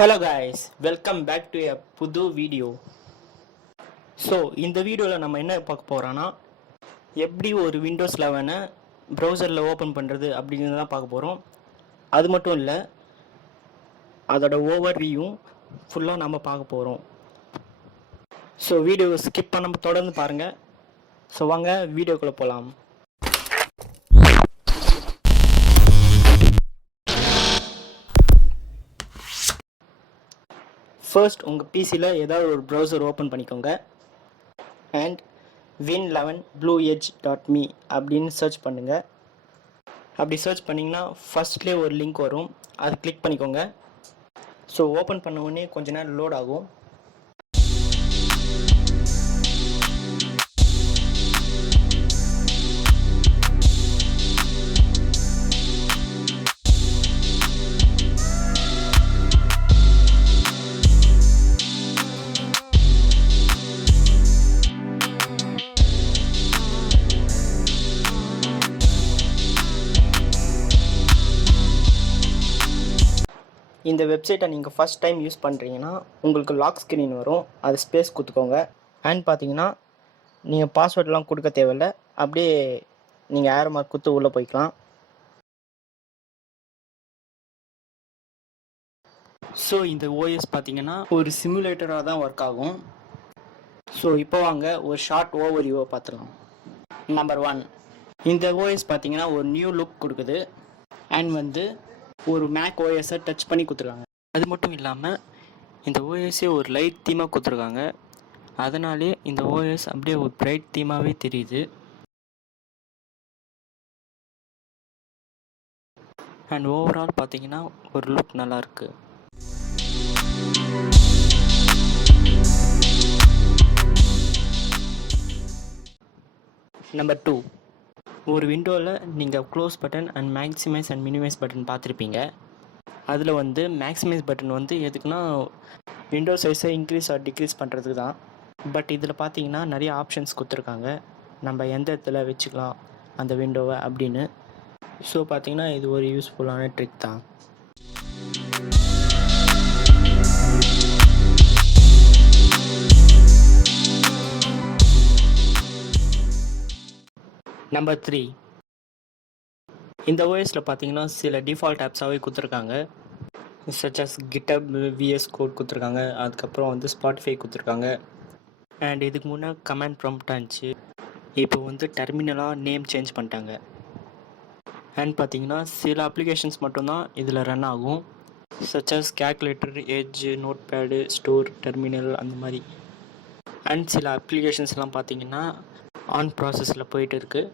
Hello guys, welcome back to a புது video. So இந்த வீடியோவில் நம்ம என்ன பார்க்க போகிறோன்னா, எப்படி ஒரு விண்டோஸ் 11 ப்ரௌசரில் ஓப்பன் பண்ணுறது அப்படிங்கிறது தான் பார்க்க போகிறோம். அது மட்டும் இல்லை, அதோட ஓவர் வியூவும் ஃபுல்லாக நம்ம பார்க்க போகிறோம். ஸோ வீடியோவை ஸ்கிப் பண்ணாமல் தொடர்ந்து பாருங்கள். ஸோ வாங்க வீடியோக்குள்ளே போகலாம். ஃபர்ஸ்ட் உங்கள் பிசியில் ஏதாவது ஒரு ப்ரௌசர் ஓப்பன் பண்ணிக்கோங்க அண்ட் win11blueedge.me அப்படின்னு சர்ச் பண்ணுங்கள். அப்படி சர்ச் பண்ணிங்கன்னா ஃபர்ஸ்ட்லேயே ஒரு லிங்க் வரும், அது கிளிக் பண்ணிக்கோங்க. ஸோ ஓப்பன் பண்ண உடனே கொஞ்ச நேரம் லோட் ஆகும். இந்த வெப்சைட்டை நீங்கள் ஃபஸ்ட் டைம் யூஸ் பண்ணுறீங்கன்னா உங்களுக்கு லாக் ஸ்க்ரீன் வரும், அது ஸ்பேஸ் கொடுத்துக்கோங்க. அண்ட் பார்த்தீங்கன்னா நீங்கள் பாஸ்வேர்ட்லாம் கொடுக்க தேவையில்லை, அப்படியே நீங்கள் ஏரோ மார்க் கொடுத்து உள்ளே போய்க்கலாம். ஸோ இந்த ஓஎஸ் பார்த்தீங்கன்னா ஒரு சிமுலேட்டராக தான் ஒர்க் ஆகும். ஸோ இப்போ வாங்க ஒரு ஷார்ட் ஓவர்வியூவை பார்த்துக்கலாம். நம்பர் 1, இந்த ஓஎஸ் பார்த்தீங்கன்னா ஒரு நியூ லுக் கொடுக்குது அண்ட் ஒரு மேக் ஓஎஸை டச் பண்ணி கொடுத்துருக்காங்க. அது மட்டும் இல்லாமல் இந்த ஓஎஸே ஒரு லைட் தீமாக கொடுத்துருக்காங்க, அதனாலே இந்த ஓஎஸ் அப்படியே ஒரு பிரைட் தீமாகவே தெரியுது. அண்ட் ஓவரால் பார்த்தீங்கன்னா ஒரு லுக் நல்லாயிருக்கு. நம்பர் 2, ஒரு விண்டோவில் நீங்கள் close button and maximize and minimize button பார்த்துருப்பீங்க. அதில் மேக்ஸிமைஸ் பட்டன் எதுக்குன்னா விண்டோ சைஸை இன்க்ரீஸ் ஆர் டிக்ரீஸ் பண்ணுறதுக்கு தான். பட் இதில் பார்த்தீங்கன்னா நிறைய ஆப்ஷன்ஸ் கொடுத்துருக்காங்க, நம்ம எந்த இடத்துல வச்சுக்கலாம் அந்த விண்டோவை அப்படின்னு. ஸோ பார்த்தீங்கன்னா இது ஒரு யூஸ்ஃபுல்லான ட்ரிக் தான். நம்பர் 3, இந்த ஓஎஸில் பார்த்தீங்கன்னா சில டிஃபால்ட் ஆப்ஸாகவே கொடுத்துருக்காங்க, such as GitHub, VS Code கொடுத்துருக்காங்க, அதுக்கப்புறம் ஸ்பாட்டிஃபை கொடுத்துருக்காங்க. அண்ட் இதுக்கு முன்னே கமாண்ட் ப்ராம்ப்ட் இருந்துச்சு, இப்போ டெர்மினலாக நேம் சேஞ்ச் பண்ணிட்டாங்க. அண்ட் பார்த்தீங்கன்னா சில அப்ளிகேஷன்ஸ் மட்டும்தான் இதில் ரன் ஆகும், such as calculator, Edge, Notepad, store, terminal அந்த மாதிரி. அண்ட் சில அப்ளிகேஷன்ஸ்லாம் பார்த்தீங்கன்னா ஆன் ப்ராசஸில் போயிட்டு இருக்குது,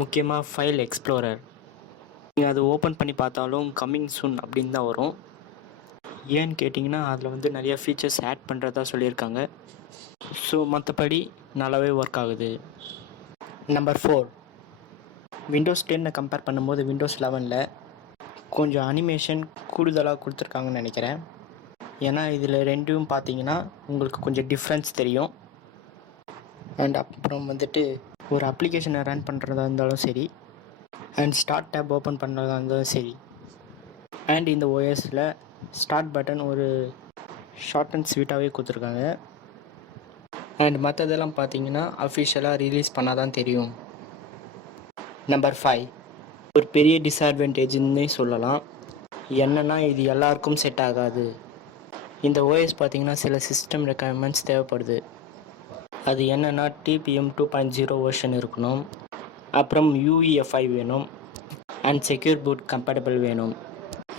முக்கியமாக ஃபைல் எக்ஸ்ப்ளோரர். நீங்கள் அது ஓப்பன் பண்ணி பார்த்தாலும் கம்மிங் சூன் அப்படின்னு தான் வரும். ஏன்னு கேட்டிங்கன்னா அதில் நிறைய ஃபீச்சர்ஸ் ஆட் பண்ணுறதா சொல்லியிருக்காங்க. ஸோ மற்றபடி நல்லாவே ஒர்க் ஆகுது. நம்பர் 4, விண்டோஸ் 10 கம்பேர் பண்ணும்போது விண்டோஸ் 11 கொஞ்சம் அனிமேஷன் கூடுதலாக கொடுத்துருக்காங்கன்னு நினைக்கிறேன். ஏன்னா இதில் ரெண்டும் பார்த்தீங்கன்னா உங்களுக்கு கொஞ்சம் டிஃப்ரென்ஸ் தெரியும். அண்ட் அப்புறம் ஒரு அப்ளிகேஷனை ரன் பண்ணுறதா இருந்தாலும் சரி, அண்ட் ஸ்டார்ட் டேப் ஓப்பன் பண்ணுறதா இருந்தாலும் சரி. அண்ட் இந்த ஓஎஸில் ஸ்டார்ட் பட்டன் ஒரு ஷார்ட் அண்ட் ஸ்வீட்டாகவே கொடுத்துருக்காங்க. அண்ட் மற்றதெல்லாம் பார்த்தீங்கன்னா அஃபிஷியலாக ரிலீஸ் பண்ணால் தான் தெரியும். நம்பர் 5, ஒரு பெரிய டிஸ்அட்வான்டேஜ்னே சொல்லலாம். என்னென்னா இது எல்லாருக்கும் செட் ஆகாது. இந்த ஓஎஸ் பார்த்தீங்கன்னா சில சிஸ்டம் ரெக்குயர்மெண்ட்ஸ் தேவைப்படுது. அது என்னென்னா TPM 2.0 வெர்ஷன் இருக்கணும், அப்புறம் UEFI வேணும், அண்ட் செக்யூர் பூட் கம்பேட்டபிள் வேணும்.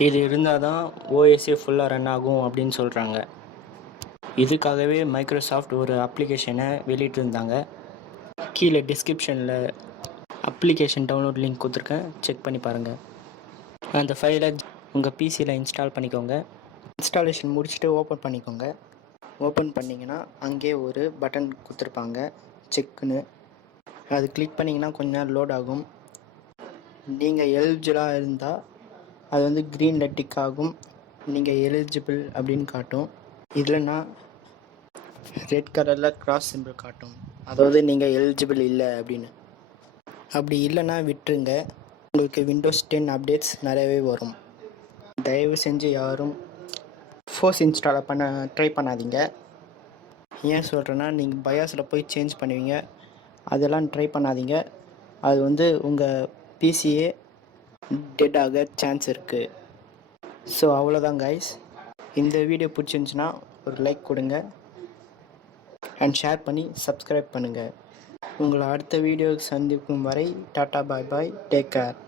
இது இருந்தால் தான் ஓஎஸ்ஏ ஃபுல்லாக ரன் ஆகும் அப்படின்னு சொல்கிறாங்க. இதுக்காகவே மைக்ரோசாஃப்ட் ஒரு அப்ளிகேஷனை வெளியிட்டிருந்தாங்க. கீழே டிஸ்கிரிப்ஷனில் அப்ளிகேஷன் டவுன்லோட் லிங்க் கொடுத்துருக்கேன், செக் பண்ணி பாருங்கள். அந்த ஃபைலை உங்கள் பிசியில் இன்ஸ்டால் பண்ணிக்கோங்க. இன்ஸ்டாலேஷன் முடிச்சுட்டு ஓப்பன் பண்ணிக்கோங்க. ஓப்பன் பண்ணிங்கன்னா அங்கே ஒரு பட்டன் கொடுத்துருப்பாங்க, செக்குன்னு. அது கிளிக் பண்ணிங்கன்னா கொஞ்ச நேரம் லோட் ஆகும். நீங்கள் எலிஜிபிளாக இருந்தால் அது க்ரீனில் டிக் ஆகும், நீங்கள் எலிஜிபிள் அப்படின்னு காட்டும். இல்லைன்னா ரெட் கலரில் கிராஸ் சிம்பிள் காட்டும், அதாவது நீங்கள் எலிஜிபிள் இல்லை அப்படின்னு. அப்படி இல்லைன்னா விட்டுருங்க, உங்களுக்கு விண்டோஸ் 10 அப்டேட்ஸ் நிறையவே வரும். தயவு செஞ்சு யாரும் ஃபோர்ஸ் இன்ஸ்டால் பண்ண ட்ரை பண்ணாதீங்க. ஏன் சொல்கிறேன்னா, நீங்கள் பயாஸில் போய் சேஞ்ச் பண்ணுவீங்க. அதெல்லாம் ட்ரை பண்ணாதீங்க. அது வந்து உங்கள் பிசியே டெட் ஆக சான்ஸ் இருக்குது. ஸோ அவ்வளோதான் கைஸ். இந்த வீடியோ பிடிச்சிருந்துச்சின்னா ஒரு லைக் கொடுங்க அண்ட் ஷேர் பண்ணி சப்ஸ்கிரைப் பண்ணுங்கள். உங்களை அடுத்த வீடியோ சந்திக்கும் வரை டாட்டா பாய் பாய், டேக் கேர்.